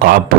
آپ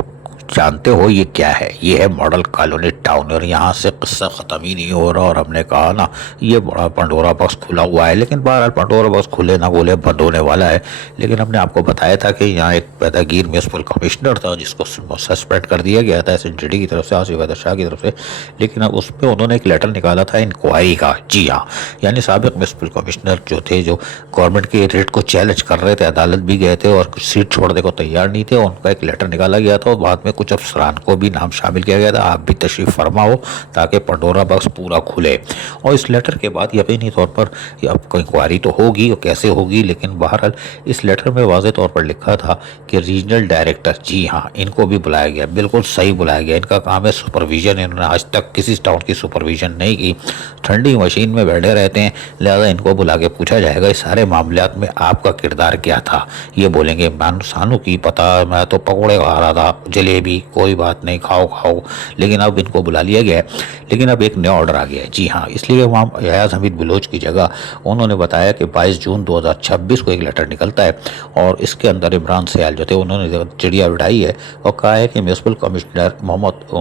جانتے ہو یہ کیا ہے؟ یہ ہے ماڈل کالونی ٹاؤن، اور یہاں سے قصہ ختم ہی نہیں ہو رہا، اور ہم نے کہا نا یہ بڑا پنڈورا باکس کھلا ہوا ہے، لیکن بہرحال پنڈورا باکس کھلے نہ کھلے بند ہونے والا ہے۔ لیکن ہم نے آپ کو بتایا تھا کہ یہاں ایک پیداگیر میونسپل کمشنر تھا جس کو سسپینڈ کر دیا گیا تھا SNGD کی طرف سے، آصف حیدر شاہ کی طرف سے، لیکن اب اس پہ انہوں نے ایک لیٹر نکالا تھا انکوائری کا۔ جی ہاں، یعنی سابق میونسپل کمشنر جو تھے، جو گورنمنٹ کے ریٹ کو چیلنج کر رہے تھے، عدالت بھی گئے تھے اور کچھ سیٹ چھوڑنے کو تیار نہیں تھے، ان کا ایک لیٹر نکالا گیا تھا، اور بعد میں کچھ افسران کو بھی نام شامل کیا گیا تھا، آپ بھی تشریف فرما ہو تاکہ پنڈورا باکس پورا کھلے۔ اور اس لیٹر کے بعد یقینی طور پر اب کوئی انکوائری تو ہوگی اور کیسے ہوگی، لیکن بہرحال اس لیٹر میں واضح طور پر لکھا تھا کہ ریجنل ڈائریکٹر، جی ہاں، ان کو بھی بلایا گیا، بالکل صحیح بلایا گیا، ان کا کام ہے سپرویژن، انہوں نے آج تک کسی ٹاؤن کی سپرویژن نہیں کی، ٹھنڈی مشین میں بیٹھے رہتے ہیں، لہذا ان کو بلا کے پوچھا جائے گا اس سارے معاملات میں آپ کا کردار کیا تھا۔ یہ بولیں گے سانو کی پتہ، میں تو پکوڑے کھا رہا تھا، جلیبی، کوئی بات نہیں، کھاؤ کھاؤ، لیکن اب ان کو بلا لیا گیا ہے۔ لیکن اب ایک نیا آرڈر آ گیا ہے، جی ہاں، اس لیے وہاں ایاز حمید بلوچ کی جگہ انہوں نے بتایا کہ 22 جون 2026 کو ایک لیٹر نکلتا ہے، اور اس کے اندر عمران سیال جو تھے انہوں نے چڑیا اڑائی ہے اور کہا ہے کہ میونسپل کمشنر محمد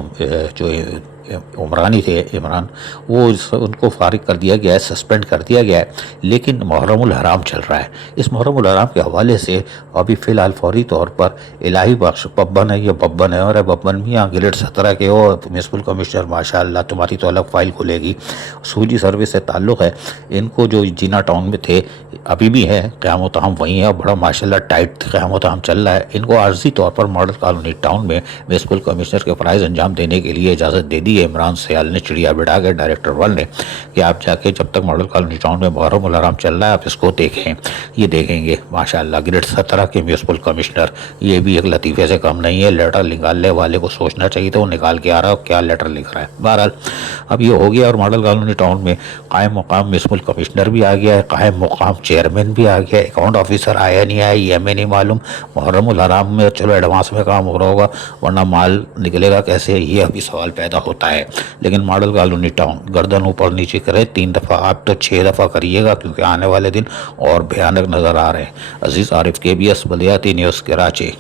جو عمرانی تھے، عمران، وہ ان کو فارغ کر دیا گیا ہے، سسپینڈ کر دیا گیا ہے، لیکن محرم الحرام چل رہا ہے۔ اس محرم الحرام کے حوالے سے ابھی فی الحال فوری طور پر الہی بخش ببن ہے، یہ ببن ہے، اور ببن میاں گریڈ 17 کے ہو میونسپل کمشنر، ماشاءاللہ تمہاری تو الگ فائل کھلے گی، سوجی سروس سے تعلق ہے، ان کو جو جینا ٹاؤن میں تھے، ابھی بھی ہے، قیام و تہم وہیں ہے، بڑا ماشاءاللہ ٹائٹ قیام و تہم چل رہا ہے، ان کو عارضی طور پر ماڈل کالونی ٹاؤن میں میونسپل کمشنر کے فرائض انجام دینے کے لیے اجازت دے دی ہے عمران سیال نے، چڑیا بڑھا کے ڈائریکٹر ون نے، کہ آپ جا کے جب تک ماڈل کالونی ٹاؤن میں محرم الحرام چل رہا ہے آپ اس کو دیکھیں، یہ دیکھیں گے ماشاءاللہ گریڈ 17 کے میونسپل کمشنر، یہ بھی ایک لطیفے سے کم نہیں ہے، لیٹر نکالنے والے کو سوچنا چاہیے تھا وہ نکال کے آ رہا ہے کیا لیٹر لکھ رہا ہے۔ بہرحال اب یہ ہو گیا، اور ماڈل کالونی ٹاؤن میں قائم مقام میونسپل کمشنر بھی آ گیا ہے، قائم مقام چیئرمین بھی آ گیا ہے، اکاؤنٹ آفیسر آیا نہیں آیا یہ ہمیں نہیں معلوم، محرم الحرام میں چلو ایڈوانس میں کام ہو رہا ہوگا، ورنہ مال نکلے گا کیسے، یہ ابھی سوال پیدا ہوتا ہے۔ لیکن ماڈل کالونی ٹاؤن گردن اوپر نیچے کرے 3 دفعہ، آپ تو 6 دفعہ کریے گا، کیونکہ آنے والے دن اور بھیانک نظر آ رہے ہیں۔ عزیز عارف KBS بلدیاتی نیوز کراچی۔